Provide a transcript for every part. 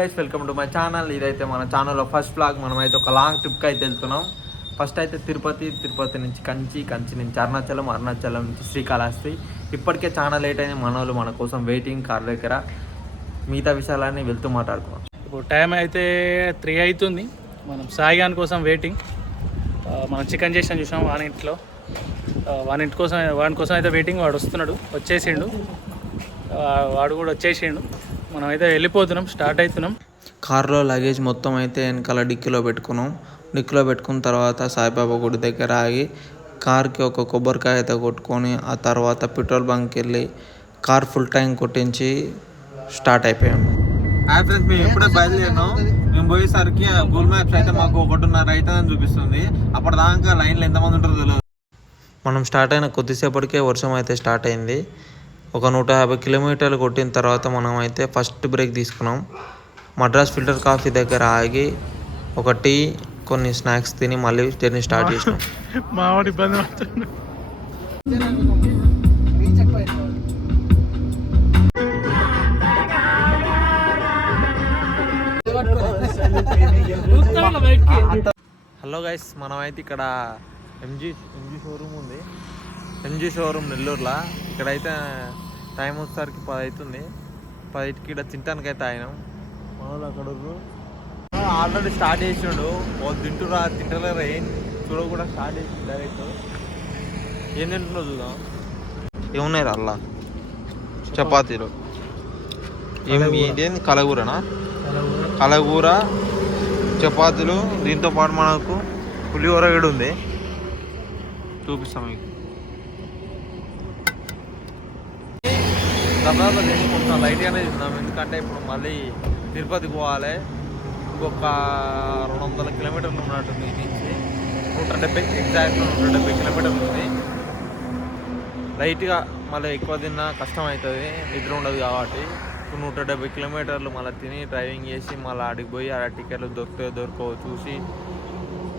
Guys welcome to my channel ఇదైతే మన ఛానల్లో ఫస్ట్ బ్లాగ్ మనం అయితే ఒక లాంగ్ ట్రిప్కి అయితే వెళ్తున్నాం. ఫస్ట్ అయితే తిరుపతి తిరుపతి నుంచి కంచి కంచి నుంచి అరుణాచలం అరుణాచలం నుంచి శ్రీకాళహస్తి. ఇప్పటికే చాలా లేట్ అయింది మనోళ్ళు మన కోసం వెయిటింగ్ కార్ దగ్గర. మిగతా విషయాలన్నీ వెళ్తూ మాట్లాడుకున్నాం ఇప్పుడు టైం అయితే త్రీ అవుతుంది. మనం సాయిగాన్ కోసం వెయిటింగ్ మనం చికెన్ చేసిన చూసాం వాని ఇంట్లో. వాని ఇంటి కోసం వాని కోసం అయితే వెయిటింగ్ వాడు వస్తున్నాడు. వచ్చేసిండు. వాడు కూడా వచ్చేసిండు. మనం అయితే వెళ్ళిపోతున్నాం స్టార్ట్ అవుతున్నాం. కార్లో లగేజ్ మొత్తం అయితే వెనకాల డిక్కీలో పెట్టుకున్నాం. డిక్కీలో పెట్టుకున్న తర్వాత సాయిబాబా గుడి దగ్గర ఆగి కార్కి ఒక కొబ్బరికాయ అయితే కొట్టుకొని ఆ తర్వాత పెట్రోల్ బంక్కి వెళ్ళి కార్ ఫుల్ ట్యాంక్ కొట్టించి స్టార్ట్ అయిపోయాం. హాయ్ ఫ్రెండ్స్ మేము ఎప్పుడే బయలుదేరినాం. మేము పోయేసరికి గూగుల్ మ్యాప్స్ అయితే మాకు ఒకటిన్నర అవుతుందని చూపిస్తుంది. అప్పటిదాకా లైన్లో ఎంతమంది ఉంటారో తెలియదు. మనం స్టార్ట్ అయిన కొద్దిసేపటికే వర్షం అయితే స్టార్ట్ అయింది. ఒక నూట యాభై కిలోమీటర్లు కొట్టిన తర్వాత మనం అయితే ఫస్ట్ బ్రేక్ తీసుకున్నాం. మద్రాస్ ఫిల్టర్ కాఫీ దగ్గర ఆగి ఒక టీ కొన్ని స్నాక్స్ తిని మళ్ళీ జర్నీ స్టార్ట్ చేసినాం. మావాడు ఇబ్బంది హలో గైస్ మనం అయితే ఇక్కడ ఎంజీ ఎంజీ షోరూమ్ ఉంది. ఎంజీ షోరూమ్ నెల్లూరులో. ఇక్కడైతే టైం వచ్చేసరికి పది అవుతుంది పదికి ఇక్కడ తింటానికి అయితే మన వాళ్ళు అక్కడ. ఆల్రెడీ స్టార్ట్ చేసిండు. వాళ్ళు తింటురా తింటలేరా ఏం చూడ కూడా స్టార్ట్ చేసి డైరెక్ట్. ఏం తింటున్నావు చూద్దాం. ఏమున్నాయి రా అల్లా? చపాతీలు. ఏం ఇదేంది కలగూరనా? కలగూర చపాతీలు దీంతో పాటు మనకు పులిహోర కూడా ఉంది. చూపిస్తాం మీకు. తర్వాత తిని కొంచెం లైట్గానే తిందాం. ఎందుకంటే ఇప్పుడు మళ్ళీ తిరుపతికి పోవాలి. ఇంకొక రెండు వందల కిలోమీటర్లు ఉన్నట్టుంది ఇది నుంచి నూట డెబ్బై ఎగ్జాక్ట్ నూట డెబ్బై కిలోమీటర్లు ఉంది. లైట్గా మళ్ళీ ఎక్కువ తిన్నా కష్టం అవుతుంది. నిద్ర ఉండదు కాబట్టి. నూట డెబ్బై కిలోమీటర్లు మళ్ళీ తిని డ్రైవింగ్ చేసి మళ్ళీ ఆడికి పోయి ఆడ టికెట్లు దొరికితే దొరకవు. చూసి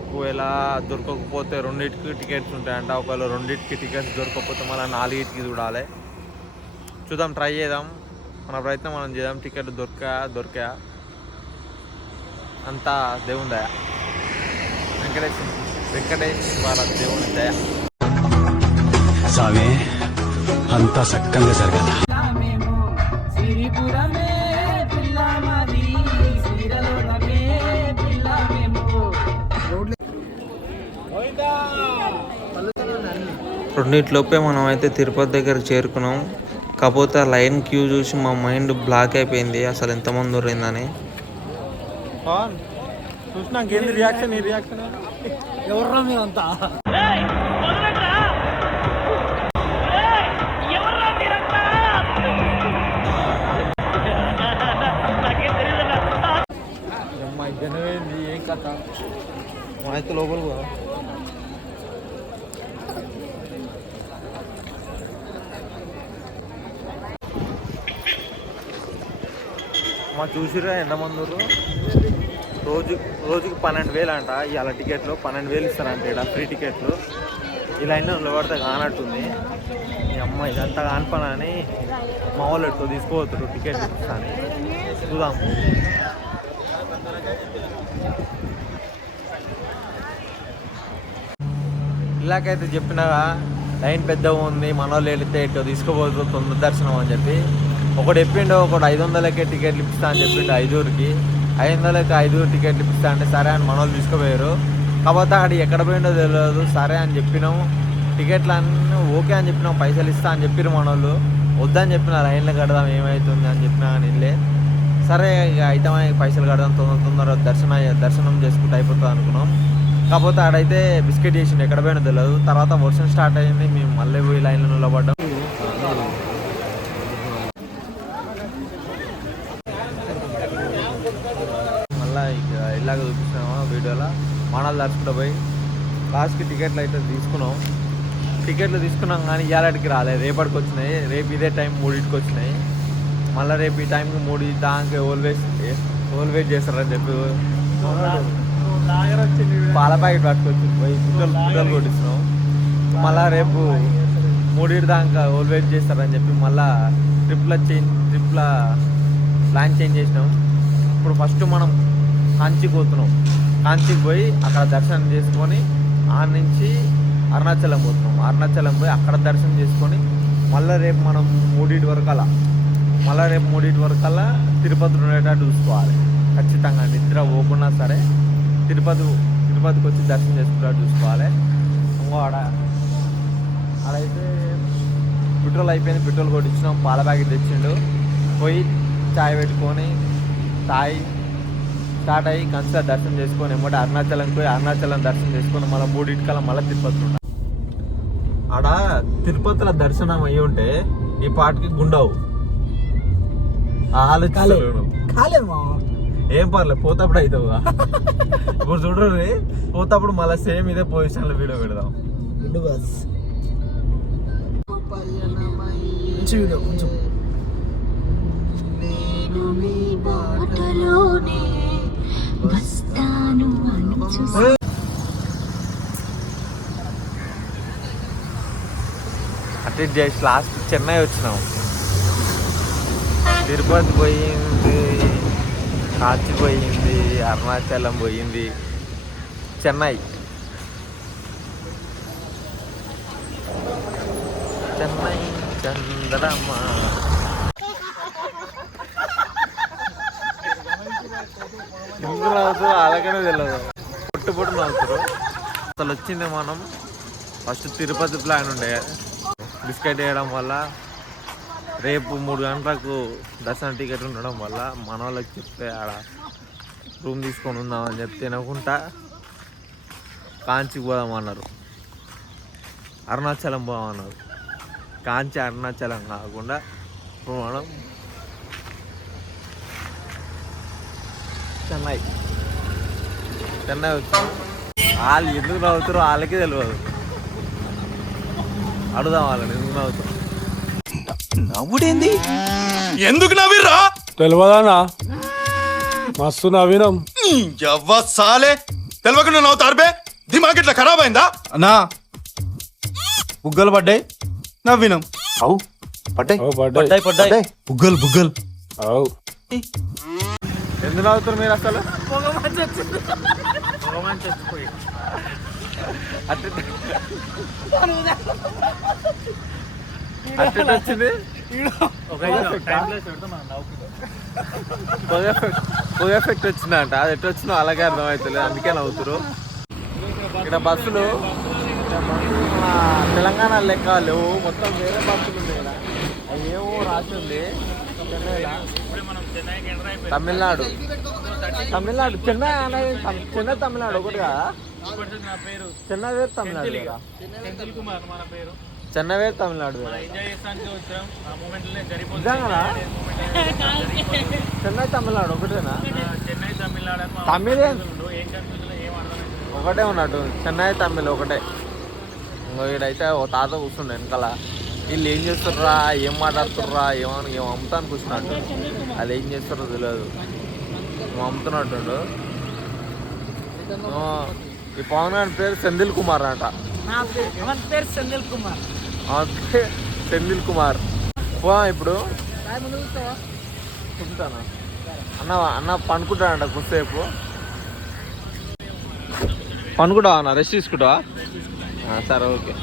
ఒకవేళ దొరకకపోతే రెండింటికి టికెట్స్ ఉంటాయంట. ఒకవేళ రెండింటికి టికెట్స్ దొరకకపోతే మళ్ళీ నాలుగింటికి చూడాలి. చూద్దాం ట్రై చేద్దాం. మన ప్రయత్నం మనం చేద్దాం. టికెట్ దొరకా దొరికా. అంతా దేవుని దయ. వెంకటేష్ వెంకటేష్ వాళ్ళ దేవుని దయ. అంతా సక్కంగా జరగాల. రెండిట్లోపే మనం అయితే తిరుపతి దగ్గర చేరుకున్నాం. కాకపోతే ఆ లైన్ క్యూ చూసి మా మైండ్ బ్లాక్ అయిపోయింది. అసలు ఎంతమంది ఉర్రిందని. రియాక్షన్ ఈ రియాక్షన్ ఎవర్రా మీరంతా? జనమైంది ఏం కథ? అయితే లోపల పోదా మా చూసిరా ఎంతమంది రోజు రోజుకి పన్నెండు వేలు అంట. ఇవాళ టికెట్లు పన్నెండు వేలు ఇస్తారంట ఇక్కడ ఫ్రీ టికెట్లు. ఈ లైన్లో నిలబడితే కానట్టుంది. ఈ అమ్మ ఇదంతా కానిపని అని మా వాళ్ళు ఎట్టు టికెట్ ఇస్తాను. చూద్దాం. ఇలాగైతే చెప్పినగా లైన్ పెద్దగా ఉంది మన వాళ్ళు వెళితే ఇటు తీసుకోబోతు తొందర దర్శనం అని చెప్పి. ఒకడు చెప్పిండు ఒకడు ఐదు వందలకే టికెట్లు ఇప్పిస్తా అని చెప్పిండు ఐదుగురికి. ఐదు వందలకి ఐదుగురు టికెట్లు ఇప్పిస్తా అంటే సరే అని మనోళ్ళు తీసుకుపోయారు. కాకపోతే అక్కడ ఎక్కడ పోయిండో తెలియదు. సరే అని చెప్పినాము టికెట్లు అన్నీ ఓకే అని చెప్పినాం. పైసలు ఇస్తా అని చెప్పిరు మనోళ్ళు. వద్దని చెప్పిన లైన్లో కడదాం ఏమవుతుంది అని చెప్పినా కానీ వెళ్ళే. సరే ఇక అయితే పైసలు కడదాం తొందర తొందర దర్శనం దర్శనం చేసుకుంటే అయిపోతుంది అనుకున్నాం. కాకపోతే ఆడైతే బిస్కెట్ చేసిండు ఎక్కడ పోయినా తెలియదు. తర్వాత వర్షం స్టార్ట్ అయింది మేము మళ్ళీ పోయి లైన్లో నిలబడ్డాం మళ్ళీ ఇక ఇలాగ చూపిస్తున్నాము వీడియోలో మానాలు దర్శకుంటూ పోయి. లాస్ట్కి టికెట్లు అయితే తీసుకున్నాం. టికెట్లు తీసుకున్నాం కానీ ఇవాళకి రాలేదు రేపటికి వచ్చినాయి. రేపు ఇదే టైం మూడింటికి వచ్చినాయి. మళ్ళీ రేపు ఈ టైంకి మూడు దానికి ఓల్వేస్ ఓల్వేస్ చేస్తారని చెప్పి పాల ప్యాకెట్ పట్టుకొచ్చి పోయి గుడ్డలు గుడ్డలు కొట్టిస్తున్నాం మళ్ళా రేపు మూడింటి దాకా ఓల్వేట్ చేస్తారని చెప్పి మళ్ళా ట్రిప్ల చేంజ్ ట్రిప్ల ప్లాన్ చేంజ్ చేసినాం. ఇప్పుడు ఫస్ట్ మనం కాంచికి పోతున్నాం. కాంచీకి పోయి అక్కడ దర్శనం చేసుకొని ఆ నుంచి అరుణాచలం పోతున్నాం. అరుణాచలం పోయి అక్కడ దర్శనం చేసుకొని మళ్ళీ రేపు మనం మూడింటి వరకు అలా మళ్ళీ రేపు మూడింటి వరకు అలా తిరుపతి ఉండేటట్టు చూసుకోవాలి. ఖచ్చితంగా నిద్ర పోకున్నా సరే తిరుపతి తిరుపతికి వచ్చి దర్శనం చేసుకునేటట్టు చూసుకోవాలి. ఇంకో ఆడ అడైతే పెట్రోల్ అయిపోయింది పెట్రోల్ కొట్టించినాం పాల ప్యాకెట్ తెచ్చిండు. పోయి చాయ్ పెట్టుకొని తాయి స్టార్ట్ అయ్యి కంచా దర్శనం చేసుకొని ఎమ్మటి అరుణాచలం పోయి అరుణాచలం దర్శనం చేసుకొని మళ్ళీ మూడింటికల్లా మళ్ళీ తిరుపతి ఉంటాం. ఆడ తిరుపతిలో దర్శనం అయ్యి ఉంటే ఈ పాటికి గుండవు. ఆలోచించలేను ఏం పర్లేదు పోతప్పుడు అవుతావుగా ఇప్పుడు చూడరు పోతప్పుడు మళ్ళీ సేమ్ ఇదే పొజిషన్లో వీడియో పెడదాం. బస్ మంచి వీడియో కొంచెం. బాటలోనే వస్తాను అని చూసి అటు లాస్ట్ చెన్నై వచ్చినాం. తిరుపతి పోయింది కాచి పోయింది అరుణాచలం పోయింది చెన్నై. చెన్నై చంద్రమా ఎందుకు నవ్వుతారు అలాగనే తెలియదు. పొట్టు పొట్టు నవ్వుతారు. అసలు వచ్చింది మనం. ఫస్ట్ తిరుపతి ప్లాన్ ఉండే. బిస్కెట్ వేయడం వల్ల రేపు మూడు గంటలకు దర్శనం టికెట్ ఉండడం వల్ల మన వాళ్ళకి చెప్తే ఆడ రూమ్ తీసుకొని ఉందామని చెప్తే తినకుండా కాంచికి పోదామన్నారు అరుణాచలం పోదామన్నారు కాంచి అరుణాచలం కాకుండా ఇప్పుడు మనం చెన్నై చెన్నై వచ్చాం. వాళ్ళు ఎందుకు నవ్వుతారో వాళ్ళకే తెలియదు అడుగుదాం వాళ్ళని ఎందుకు నవ్వుతారు. ఎందుకు నవ్విర్రా? తెలియదానా మస్తు నవీనం ఎవ్వ సాలే. తెలియకుండా నవ్వుతారు బే దిమాగ్ ఇట్లా ఖరాబ్ అయిందా? అన్నా బుగ్గలు పడ్డాయి. నవ్వినాం. అవు. పడ్డాయి. పడ్డాయి. పడ్డాయి బుగ్గలు బుగ్గలు. అవు. ఎందుకు నవ్వుతారు మీరు అసలు? అట్ట వచ్చింది. పొగ ఎఫెక్ట్ వచ్చిందంట. అది ఎట్లా వచ్చిందో అలాగే అర్థమవుతుంది అందుకే నవ్వుతురు ఇక్కడ బస్సులు తెలంగాణ లెక్క లేవు మొత్తం వేరే బస్సులు ఉన్నాయి కదా. అవి ఏవో రాసి ఉంది. చెన్నైలో తమిళనాడు. తమిళనాడు. చెన్నై అనేది చెన్నై తమిళనాడు ఒకటి కదా? ఇప్పటికి నా పేరు చెన్నై వేరు తమిళనాడు కదా? పేరు. చెన్నై వేరు తమిళనాడు చెన్నై తమిళనాడు ఒకటేనా? తమిళే. ఒకటే ఉన్నట్టు. చెన్నై తమిళ్ ఒకటే. ఇంకో ఈడైతే ఓ తాత కూర్చుండే వెనకాల. వీళ్ళు ఏం చేస్తుర్రా? ఏం మాట్లాడుతుర్రా? ఏమని ఏం అమ్ముతాను కూర్చున్నట్టు వాళ్ళు ఏం చేస్తారో తెలియదు. ఏమో అమ్ముతున్నట్టుండు ఈ పవన్ గారి పేరు సెందిల్ కుమార్ అంట. పేరు సందిల్ కుమార్. సెందిల్ కుమార్. పో ఇప్పుడు? చూపుతానా అన్న అన్న పనుకుంటాడంట కొద్దిసేపు పనుకుంటావా అన్న? రెస్ట్ తీసుకుంటావా? సరే ఓకే.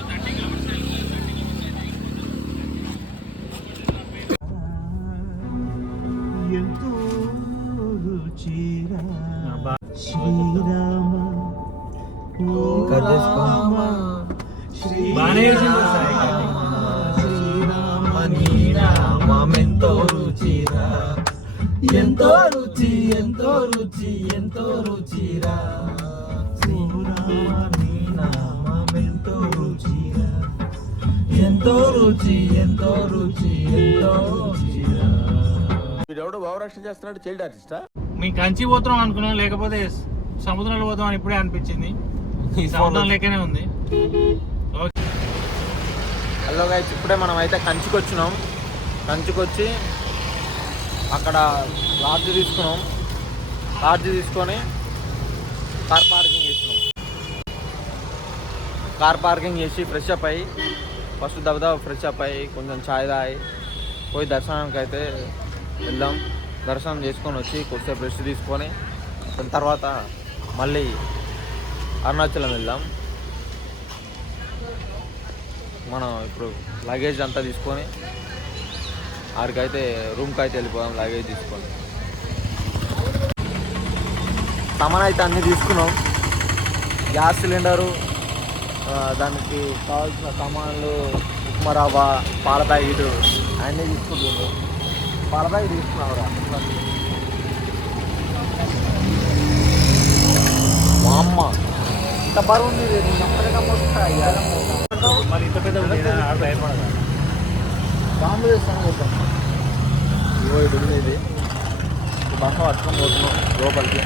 రుచి ఎంతో రుచి ఎంతో రుచిరా వీడెవడో భావరక్షణ చేస్తున్నాడు చైల్డ్ ఆర్టిస్టా? మీ కంచి పోతున్నాం అనుకున్నాం లేకపోతే సముద్రంలో పోతాం అని ఇప్పుడే అనిపించింది. ఈ సముద్రం లెక్కనే ఉంది. ఓకే హలో గైస్ ఇప్పుడే మనం అయితే కంచికి వచ్చినాం కంచికి వచ్చి అక్కడ లాడ్జ్ తీసుకున్నాం. లాడ్జ్ తీసుకొని కార్ పార్కింగ్ చేసినాం. కార్ పార్కింగ్ చేసి ఫ్రెష్ అప్ అయ్యి ఫస్ట్ దబదబ ఫ్రెష్ అప్ అయ్యి కొంచెం ఛాయ్ తాగి పోయి దర్శనానికి అయితే వెళ్దాం. దర్శనం చేసుకొని వచ్చి కొద్దిసేపు రెస్ట్ తీసుకొని దాని తర్వాత మళ్ళీ అరుణాచలం వెళ్దాం. మనం ఇప్పుడు లగేజ్ అంతా తీసుకొని ఆడికైతే రూమ్కి అయితే వెళ్ళిపోదాం లగేజ్ తీసుకొని. సామాన్ అయితే అన్నీ తీసుకున్నాం. గ్యాస్ సిలిండరు దానికి కావాల్సిన సామాన్లు ఉప్మా రవ్వ పాల ప్యాకెట్ అన్నీ తీసుకుంటున్నాం పాల ప్యాకెట్ తీసుకున్నావురా? మా అమ్మ ఇంత బరువు ఉంది. మరి ఇంత పెద్ద బాంబు చేస్తాను పోతాం ఇగో ఇది ఉంది ఇది. బస పట్టుకొని పోతున్నాం లోపలికి.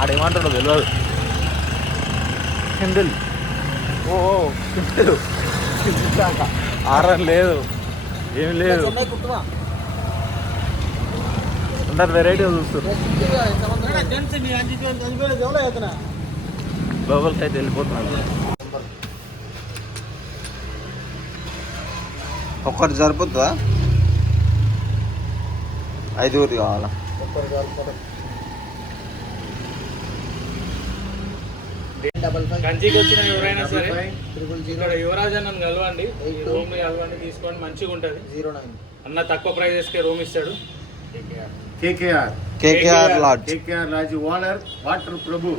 ఆడేమంటాడో తెలియదు కిండిల్ ఓ ఓ, కిండిల్ కిందిదాకా ఆరం లేదు. ఏం లేదు. అందరు వెరైటీగా చూస్తారు లోపలికి అయితే వెళ్ళిపోతున్నాడు ఒక్కటి సరిపోతుందా? ఐదుగురు కావాలా? కంచికి వచ్చిన ఎవరైనా సరే ఇక్కడ యువరాజ్ అన్నను కలవండి రూమ్ కలవండి తీసుకోండి మంచిగా ఉంటుంది. జీరో నైన్ అన్న తక్కువ ప్రైజెస్కే రూమ్ ఇస్తాడు. KKR. KKR lodge. KKR Raju owner water Prabhu.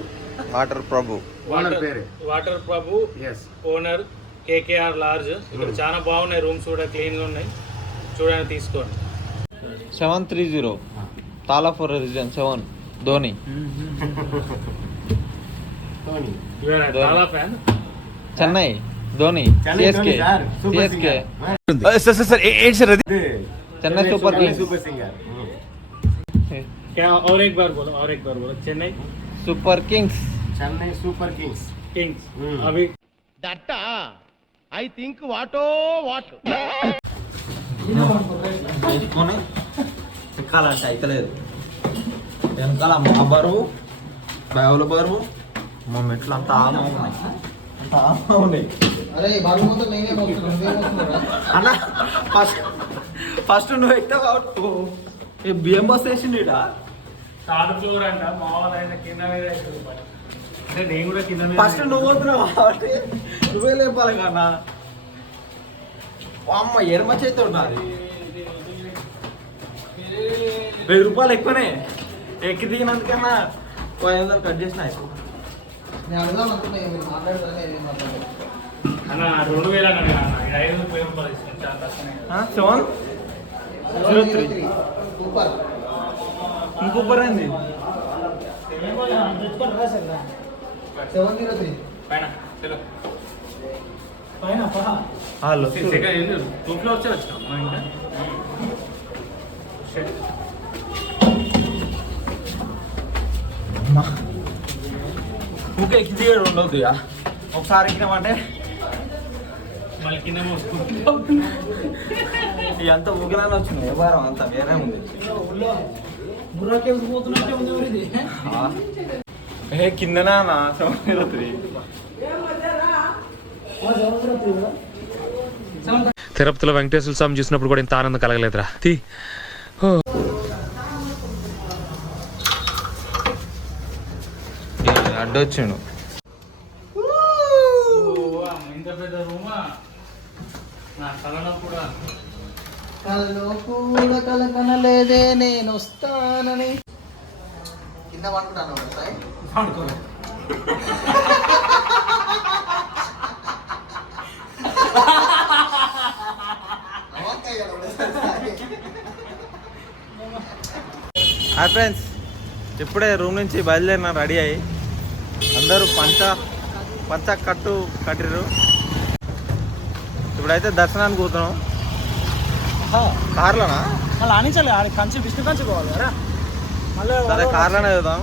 Water Prabhu. Owner పేరే. Water Prabhu S owner KKR lodge ఇక్కడ చాలా బాగున్నాయి రూమ్స్ కూడా క్లీన్గా ఉన్నాయి. చూడండి తీసుకోండి. Seven three zero. Thala for reason seven. Dhoni. Fan Chennai Dhoni Chennai CSK Dhoni sir, super CSK sir sir sir ఏంటి సార్ అది Chennai Super Kings super singer क्या और एक बार बोलो और एक बार बोलो Chennai Super Kings Chennai Super Kings Kings Hmm. अभी వేసుకొని ఎక్కాలంటే ఎక్కలేదు వెనకాల మా బరువు బావుల బరువు మా మెట్లు అంతా ఆమా ఉన్నాయి. అంతా ఆమా ఉన్నాయి. అన్న ఫస్ట్ ఫస్ట్ నువ్వు ఎక్కావు కాబట్టి బియ్యం బస్ వేసిండు ఈడ? థర్డ్ ఫ్లోర్ అంట మా వాళ్ళు ఆయన కింద మీద. అంటే నేను కూడా కింద ఫస్ట్ నువ్వు పోతున్నావు కాబట్టి నువ్వే లేపాలి కన్నా అమ్మ ఎడమ చేతి ఉండాలి వెయ్యి రూపాయలు ఎక్కువనే. ఎక్కి దిగినందుకన్నా ఐదు వందలు కట్ చేసిన అయిపో. రెండు వేలు అన్నాడు అన్న ఇది ఐదు వేల రూపాయలు ఇస్తాను చాలా తక్కువనే కదా. ఆ, సెవెన్? Zero three. ఏంది? పైన చలో వాళ్ళు సెకండ్ టూ ఫ్లోర్స్ వచ్చినాం మా ఇంకా ఎక్కి దిగడు ఒకసారి ఎక్కినామంటే మళ్ళీ కింద మోసుకుంటాం ఇదంతా ఊగినానే వచ్చింది. వ్యవహారం అంతా వేరే ఉంది. ఏ కిందనా? నా సముద్రత్రి తిరుపతిలో వెంకటేశ్వర స్వామి చూసినప్పుడు కూడా ఇంత ఆనందం కలగలేదురా. అడ్డొచ్చిండు కళలో కూడా నేను వస్తానని కింద పడుకుంటాను సాయి. హాయ్ ఫ్రెండ్స్ ఇప్పుడే రూమ్ నుంచి బయలుదేరిన రెడీ అయ్యి. అందరూ పంచ పంచ కట్టు కట్టిరు ఇప్పుడైతే దర్శనానికి పోతున్నాం. కార్లోనా? మళ్ళీ ఆనించాలి ఆడి కంచి విష్ణు కంచి పోవాలి కదా? మళ్ళీ సరే కార్లోనే వెళ్దాం.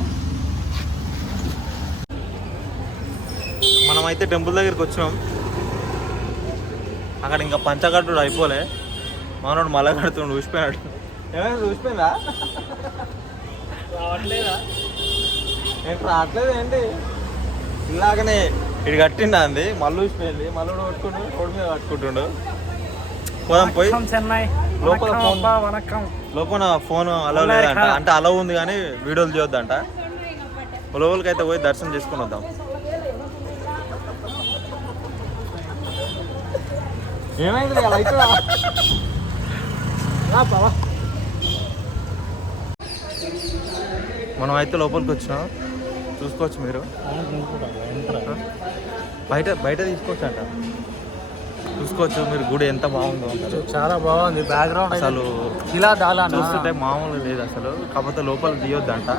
మనమైతే టెంపుల్ దగ్గరికి వచ్చినాం. అక్కడ ఇంకా పంచకట్టుడు అయిపోలే. మనోడు మళ్ళా కడుతుండు ఊసిపోయినాడు. ఏమైనా ఊసిపోయిందా? రావట్లేదా? ఏంటి రావట్లేదు ఏంటి ఇలాగనే ఇటు కట్టిండా అంది? మళ్ళీ ఊసిపోయింది మళ్ళీ పట్టుకుంటు రోడ్డు మీద పట్టుకుంటుండు పోదాం పోయి. చెన్నై. లోపల ఫోన్ వనక్కం లోపల ఫోన్ అలవ్ లేదంట. అంటే అలవ్ ఉంది కానీ వీడియోలు చేయొద్దంట లోపలికి అయితే పోయి దర్శనం చేసుకొని వద్దాం. ఏమైంది మనం అయితే లోపలికి వచ్చినాం. చూసుకోవచ్చు మీరు. బయట బయట తీసుకోవచ్చు అంట చూసుకోవచ్చు మీరు గుడి ఎంత బాగుందో. చాలా బాగుంది. బ్యాక్గ్రౌండ్ అసలు ఇలా దాలా చూస్తుంటే మామూలు లేదు అసలు. కాకపోతే లోపల తీయొద్దంట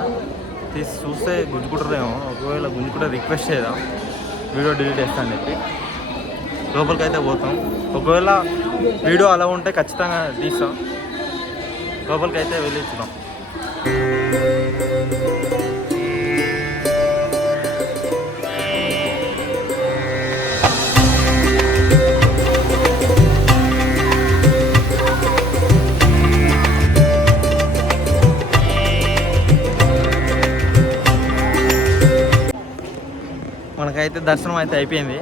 తీసి చూస్తే గుంజుకుంటారేమో ఒకవేళ గుంజుకుంటే రిక్వెస్ట్ చేద్దాం. వీడియో డిలీట్ చేస్తా అని చెప్పి. లోపలికి అయితే పోతాం. ఒకవేళ వీడియో అలా ఉంటే ఖచ్చితంగా తీస్తాం. లోపలికి అయితే వెళ్ళి అయితే దర్శనం అయితే అయిపోయింది.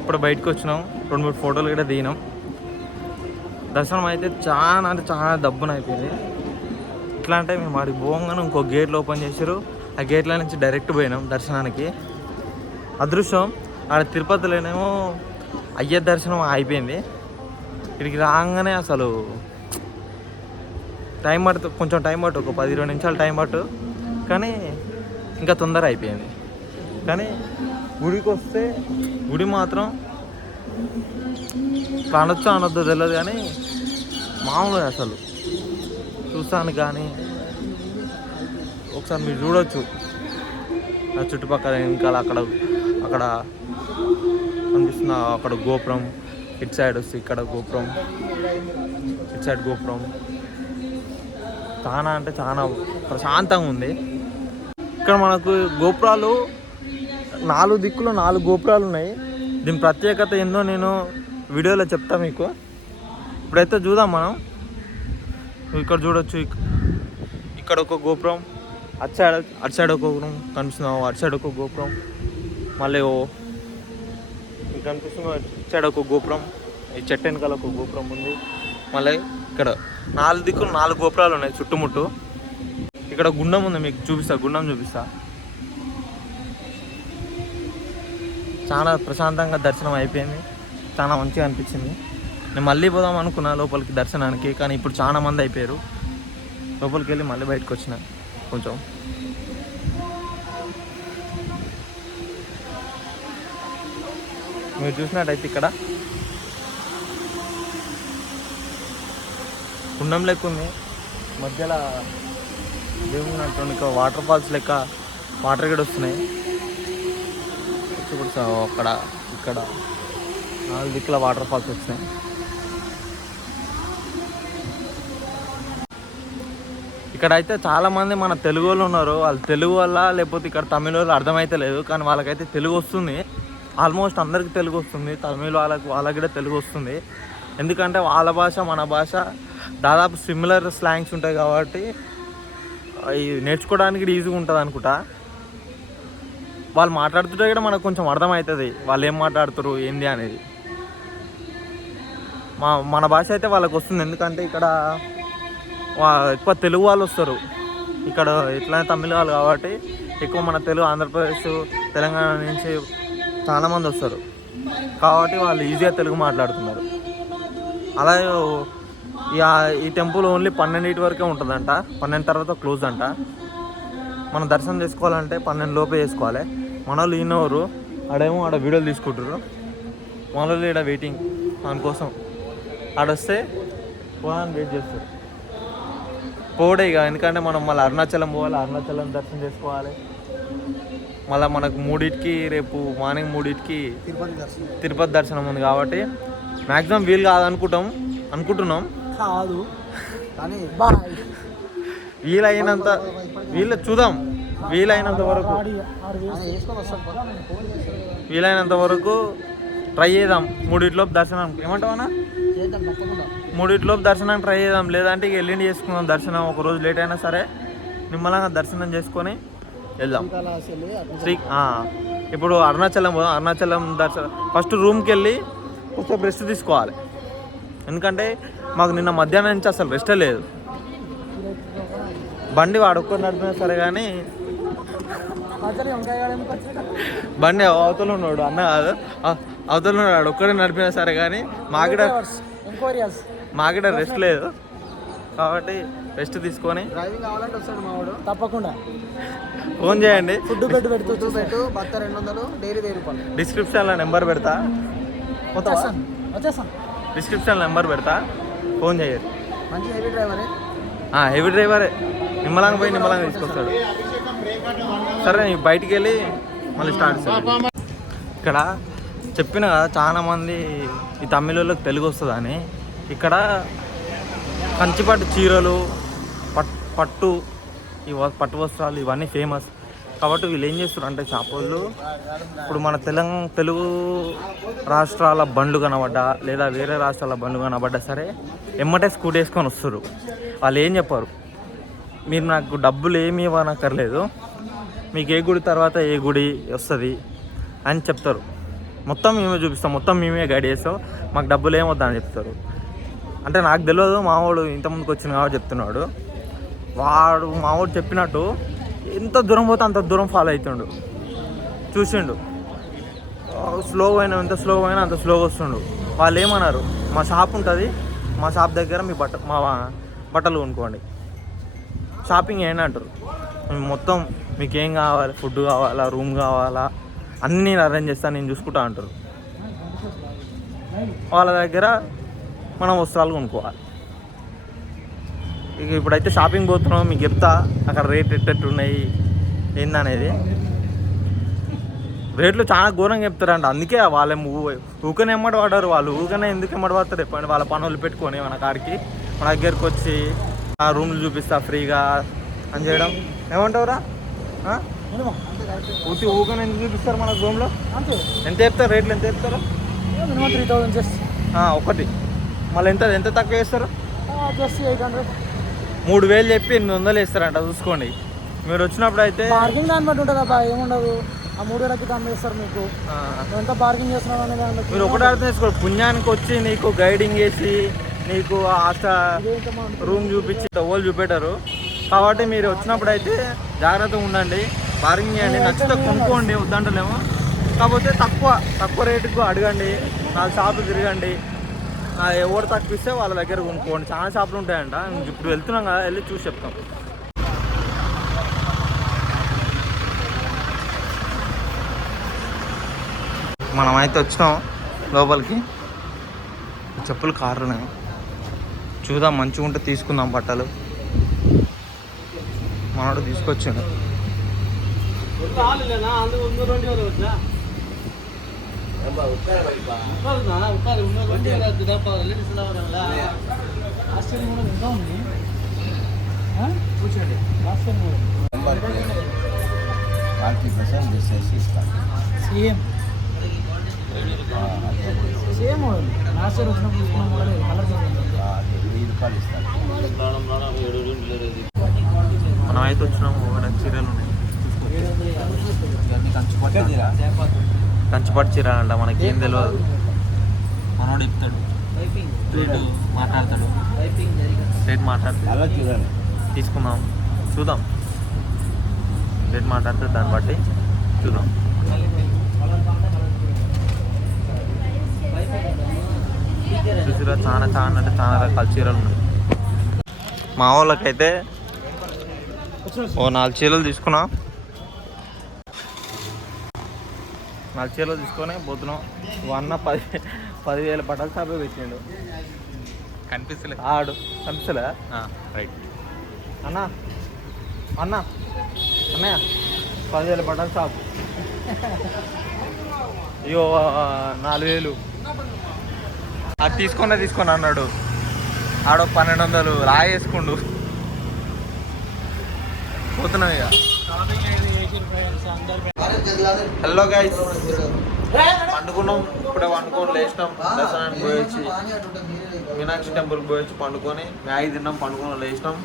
ఇప్పుడు బయటకు వచ్చినాం. రెండు మూడు ఫోటోలు కూడా దిగినాం. దర్శనం అయితే చాలా అంటే చాలా దబ్బున అయిపోయింది. ఎట్లా అంటే మేము ఆడికి పోగానే ఇంకో గేట్లు ఓపెన్ చేశారు ఆ గేట్ల నుంచి డైరెక్ట్ పోయినాం దర్శనానికి. అదృష్టం ఆడ తిరుపతిలోనేమో అయ్య దర్శనం అయిపోయింది. ఇక్కడికి రాగానే అసలు టైం పడుతుంది కొంచెం టైం పట్టు ఒక పది ఇరవై నిమిషాలు టైం పట్టు. కానీ ఇంకా తొందర అయిపోయింది. కానీ గుడికి వస్తే గుడి మాత్రం ఇట్లా అనొచ్చో అనొద్దో తెలియదు కానీ మామూలుగా అసలు. చూస్తాను కానీ ఒకసారి మీరు చూడొచ్చు. ఆ చుట్టుపక్కల వెనకాల అక్కడ అక్కడ కనిపిస్తున్న అక్కడ గోపురం ఇటు సైడ్ వస్తే ఇక్కడ గోపురం ఇటు సైడ్ గోపురం. చాలా అంటే చాలా ప్రశాంతంగా ఉంది. ఇక్కడ మనకు గోపురాలు నాలుగు దిక్కులు నాలుగు గోపురాలు ఉన్నాయి. దీని ప్రత్యేకత ఏందో నేను వీడియోలో చెప్తా మీకు. ఇప్పుడైతే చూద్దాం మనం. ఇక్కడ చూడొచ్చు ఇక్కడ ఒక గోపురం అటు సైడ్ అటు సైడ్ ఒక గోపురం కనిపిస్తున్నాం అటు సైడ్ ఒక గోపురం. మళ్ళీ ఓ ఇక్కడ కనిపిస్తుంది. అటు సైడ్ ఒక గోపురం. ఈ చెట్టు వెనకాల ఒక గోపురం ఉంది. మళ్ళీ ఇక్కడ నాలుగు దిక్కులు నాలుగు గోపురాలు ఉన్నాయి చుట్టుముట్టు. ఇక్కడ గుండం ఉంది మీకు చూపిస్తా గుండం చూపిస్తా. చాలా ప్రశాంతంగా దర్శనం అయిపోయింది. చాలా మంచిగా అనిపించింది. నేను మళ్ళీ పోదాం అనుకున్నా లోపలికి దర్శనానికి కానీ ఇప్పుడు చాలా మంది అయిపోయారు. లోపలికి వెళ్ళి మళ్ళీ బయటకు వచ్చిన కొంచెం. మీరు చూసినట్టయితే ఇక్కడ కుండం లెక్క ఉంది. మధ్యలో దేవుడు ఇంకా వాటర్ ఫాల్స్ లెక్క వాటర్ కూడా వస్తున్నాయి. ఇప్పుడు అక్కడ ఇక్కడ నాలుగు దిక్కుల వాటర్ ఫాల్స్ వచ్చినాయి. ఇక్కడ అయితే చాలామంది మన తెలుగు వాళ్ళు ఉన్నారు. వాళ్ళు తెలుగు వల్ల లేకపోతే ఇక్కడ తమిళ వాళ్ళు అర్థమైతే లేదు కానీ వాళ్ళకైతే తెలుగు వస్తుంది. ఆల్మోస్ట్ అందరికి తెలుగు వస్తుంది. తమిళ వాళ్ళకి వాళ్ళకి కూడా తెలుగు వస్తుంది. ఎందుకంటే వాళ్ళ భాష మన భాష దాదాపు సిమిలర్ స్లాంగ్స్ ఉంటాయి కాబట్టి అవి నేర్చుకోవడానికి ఈజీగా ఉంటుంది అనుకుంటా వాళ్ళు మాట్లాడుతుంటే కూడా మనకు కొంచెం అర్థమవుతుంది వాళ్ళు ఏం మాట్లాడుతారు ఏంది అనేది. మా మన భాష అయితే వాళ్ళకి వస్తుంది. ఎందుకంటే ఇక్కడ ఎక్కువ తెలుగు వాళ్ళు వస్తారు. ఇక్కడ ఎట్లా తమిళ వాళ్ళు కాబట్టి ఎక్కువ మన తెలుగు ఆంధ్రప్రదేశ్ తెలంగాణ నుంచి చాలామంది వస్తారు. కాబట్టి వాళ్ళు ఈజీగా తెలుగు మాట్లాడుతున్నారు. అలాగే ఈ టెంపుల్ ఓన్లీ పన్నెండింటి వరకే ఉంటుందంట. పన్నెండు తర్వాత క్లోజ్ అంట. మనం దర్శనం చేసుకోవాలంటే పన్నెండు లోపే చేసుకోవాలి. మన వాళ్ళు ఈయనవరు ఆడేమో ఆడ వీడియోలు తీసుకుంటారు మన వాళ్ళు ఈడ వెయిటింగ్ దానికోసం ఆడొస్తే పోదాన్ని వెయిట్ చేస్తారు. పోడే ఇక ఎందుకంటే మనం మళ్ళీ అరుణాచలం పోవాలి అరుణాచలం దర్శనం చేసుకోవాలి. మళ్ళీ మనకు మూడింటికి రేపు మార్నింగ్ మూడింటికి తిరుపతి దర్శనం. ఉంది కాబట్టి మ్యాక్సిమం వీలు కాదనుకుంటాం అనుకుంటున్నాం. కాదు. కానీ బాయ్ వీలైనంత వీళ్ళ చూద్దాం. వీలైనంత వరకు. వీలైనంత వరకు ట్రై చేద్దాం. మూడిట్లోపు దర్శనం. ఏమంటావన్నా మూడిట్లోపు దర్శనం ట్రై చేద్దాం. లేదంటే ఇక ఎల్లుండి చేసుకుందాం దర్శనం. ఒక రోజు లేట్ అయినా సరే నిమ్మలంగా దర్శనం చేసుకొని వెళ్దాం. శ్రీ ఇప్పుడు అరుణాచలం పోదాం. అరుణాచలం దర్శనం ఫస్ట్ రూమ్కి వెళ్ళి కొంచెం రెస్ట్ తీసుకోవాలి. ఎందుకంటే మాకు నిన్న మధ్యాహ్నం నుంచి అసలు రెస్ట్ లేదు. బండి వాడు ఒక్కరు నడిపినా సరే కానీ బండి అవతల ఉన్నాడు అన్న కాదు. అవతల ఉన్నాడు ఒక్కడే నడిపినా సరే కానీ మాకిడ మాకిడ రెస్ట్ లేదు. కాబట్టి రెస్ట్ తీసుకొని డ్రైవింగ్ కావాలంటే వస్తాడు మా వాడు. తప్పకుండా. ఫోన్ చేయండి. ఫుడ్ బెడ్ పెడుతూ పెట్టు రెండు వందలు డైలీ వెయ్యి రూపాయలు. డిస్క్రిప్షన్లో నెంబర్ పెడతా. మొత్తం వచ్చేస్తాను వచ్చేస్తాను. డిస్క్రిప్షన్లో నెంబర్ పెడతా. ఫోన్ చేయండి మంచి హెవీ డ్రైవరే. హెవీ డ్రైవరే. నిమ్మలంగా పోయి నిమ్మలంగా తీసుకొస్తాడు. సరే నేను బయటికి వెళ్ళి మళ్ళీ స్టార్ట్ చేస్తాను. ఇక్కడ చెప్పిన కదా చాలామంది ఈ తమిళలోకి తెలుగు వస్తుందని ఇక్కడ కంచిపట్టు చీరలు పట్ పట్టు ఈ పట్టు వస్త్రాలు ఇవన్నీ ఫేమస్ కాబట్టి వీళ్ళు ఏం చేస్తారు అంటే చేపలు ఇప్పుడు మన తెలంగాణ తెలుగు రాష్ట్రాల బండ్లు కనబడ్డా లేదా వేరే రాష్ట్రాల బండ్లు కనబడ్డా సరే ఎమ్మటే స్కూటీ వేసుకొని వస్తారు వాళ్ళు ఏం చెప్పారు? మీరు నాకు డబ్బులు ఏమి ఇవ్వనక్కర్లేదు. మీకు ఏ గుడి తర్వాత ఏ గుడి వస్తుంది అని చెప్తారు. మొత్తం మేమే చూపిస్తాం. మొత్తం మేమే గైడ్ చేస్తాం. మాకు డబ్బులు ఏమొద్దని చెప్తారు. అంటే నాకు తెలియదు మావాడు ఇంతకుముందుకు వచ్చిన కాబట్టి చెప్తున్నాడు. వాడు మావాడు చెప్పినట్టు ఎంత దూరం పోతే అంత దూరం ఫాలో అవుతుండు చూసిండు. స్లో అయినా ఎంత స్లో అయినా అంత స్లోగా వస్తుండు. వాళ్ళు ఏమన్నారు? మా షాప్ ఉంటుంది. మా షాప్ దగ్గర మీ బట్ట మా బట్టలు కొనుక్కోండి. షాపింగ్ చేయండి అంటారు. మొత్తం మీకు ఏం కావాలి? ఫుడ్ కావాలా? రూమ్ కావాలా? అన్నీ నేను అరేంజ్ చేస్తాను నేను చూసుకుంటా అంటారు. వాళ్ళ దగ్గర మనం వస్త్రాలు కొనుక్కోవాలి. ఇక ఇప్పుడైతే షాపింగ్ పోతున్నాం మీకు చెప్తా. అక్కడ రేట్ ఎట్టెట్టు ఉన్నాయి ఏందనేది? రేట్లు చాలా ఘోరంగా చెప్తారంట. అందుకే వాళ్ళే ఊకనే ఎమ్మడి పడ్డారు వాళ్ళు. ఊకనే ఎందుకు ఎమ్మడి పడతారు? చెప్పండి. వాళ్ళ పనులు పెట్టుకొని మన కాడికి మన దగ్గరికి వచ్చి ఆ రూమ్లు చూపిస్తా ఫ్రీగా అని చేయడం. ఏమంటావురా? ఊతి ఊకనే ఎందుకు చూపిస్తారు మన రూమ్లో ఎంత చెప్తారు? రేట్లు ఎంత చెప్తారు? త్రీ థౌసండ్ జస్ట్ ఒకటి. మళ్ళీ ఎంత ఎంత తక్కువ చేస్తారు? జస్ట్ ఎయిట్ హండ్రెడ్ మూడు వేలు చెప్పి ఎనిమిది వందలు వేస్తారంట చూసుకోండి. మీరు వచ్చినప్పుడు అయితే పార్కింగ్ దాన్ని బట్టి ఉంటుంది అబ్బా ఏముండదు. ఆ మూడు వేలకి దాన్ని వేస్తారు మీకు. ఎంత పార్కింగ్ చేస్తున్నావు అనే దాన్ని బట్టి మీరు ఒకటి అర్థం చేసుకోండి. పుణ్యానికి వచ్చి నీకు గైడింగ్ చేసి నీకు ఆస్త రూమ్ చూపించి తవ్వలు చూపెట్టారు. కాబట్టి మీరు వచ్చినప్పుడు అయితే జాగ్రత్తగా ఉండండి పార్కింగ్ చేయండి నచ్చితే కొనుక్కోండి వద్దంటలేము. కాకపోతే తక్కువ తక్కువ రేటుకు అడగండి నాలుగు షాపులు తిరగండి. ఎవరు తక్కువ ఇస్తే వాళ్ళ దగ్గర కొనుక్కోండి. చాలా షాపులు ఉంటాయంట. ఇప్పుడు వెళ్తున్నాం కదా వెళ్ళి చూసి చెప్తాం. మనమైతే వచ్చినాం లోపలికి. చెప్పులు కార్లు చూద్దాం మంచిగా ఉంటే తీసుకుందాం బట్టలు. మనోడు ఉంది ఆ? కూర్చోండి ఆశ్చర్యం కూడా సేమ్ సేమ్ ఇయర్ వచ్చినప్పుడు తీసుకున్న మోడల్ ఇది కలర్ మనమైతే వచ్చినాము చీరలు ఉన్నాయి. కంచిపట్టు చీర. అంట మనకేం తెలియదు మనోడు చెప్తాడు. రేటు మాట్లాడతాడు. రేట్ మాట్లాడతాడు తీసుకుందాం. చూద్దాం. రేట్ మాట్లాడితే దాన్ని బట్టి చూద్దాం. చూసిరా చాలా చాలా అంటే చాలా రకాల చీరలు ఉన్నాయి. మా వాళ్ళకైతే ఓ నాలుగు చీరలు తీసుకున్నా. నాలుగు చీరలు తీసుకొని పోతున్నాం. ఓ అన్న పది పదివేల బట్టలు షాపే పెట్టిండు. కనిపిస్తలేదు ఆడు కనిపిస్తలే? రైట్. అన్న అన్న అన్నయ్య పదివేల బట్టల షాప్. అయ్యో నాలుగు వేలు. అది తీసుకున్నా తీసుకొని అన్నాడు. ఆడొక పన్నెండు వందలు రాయేసుకుండు. పోతున్నాం ఇక. హలో గైస్ పండుకున్నాం. ఇప్పుడే పండుకొని లేచినాం. దర్శనానికి పోయొచ్చి మీనాక్షి టెంపుల్కి పోయొచ్చి పండుకొని మ్యాగీ తిన్నాం పండుకొని లేచినాం?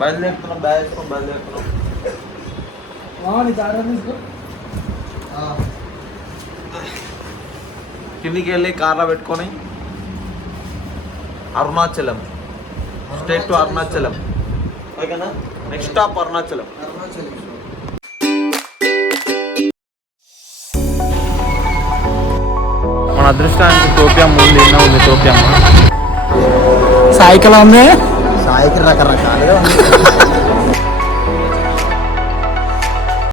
బయలుదేరుతున్నాం బ్యాగ్ వేసుకొని బయలుదేరుతున్నాం. కిందికి వెళ్ళి కార్లో పెట్టుకొని అరుణాచలం. Straight to Arunachalam. ఓకేనా? Next stop Arunachalam. మన అదృష్టానికి టోపియమ్మ ఉంది ఎన్నో ఉంది టోపియమ్మ సాయికల్ ఉంది? సాయికి రకరకాలుగా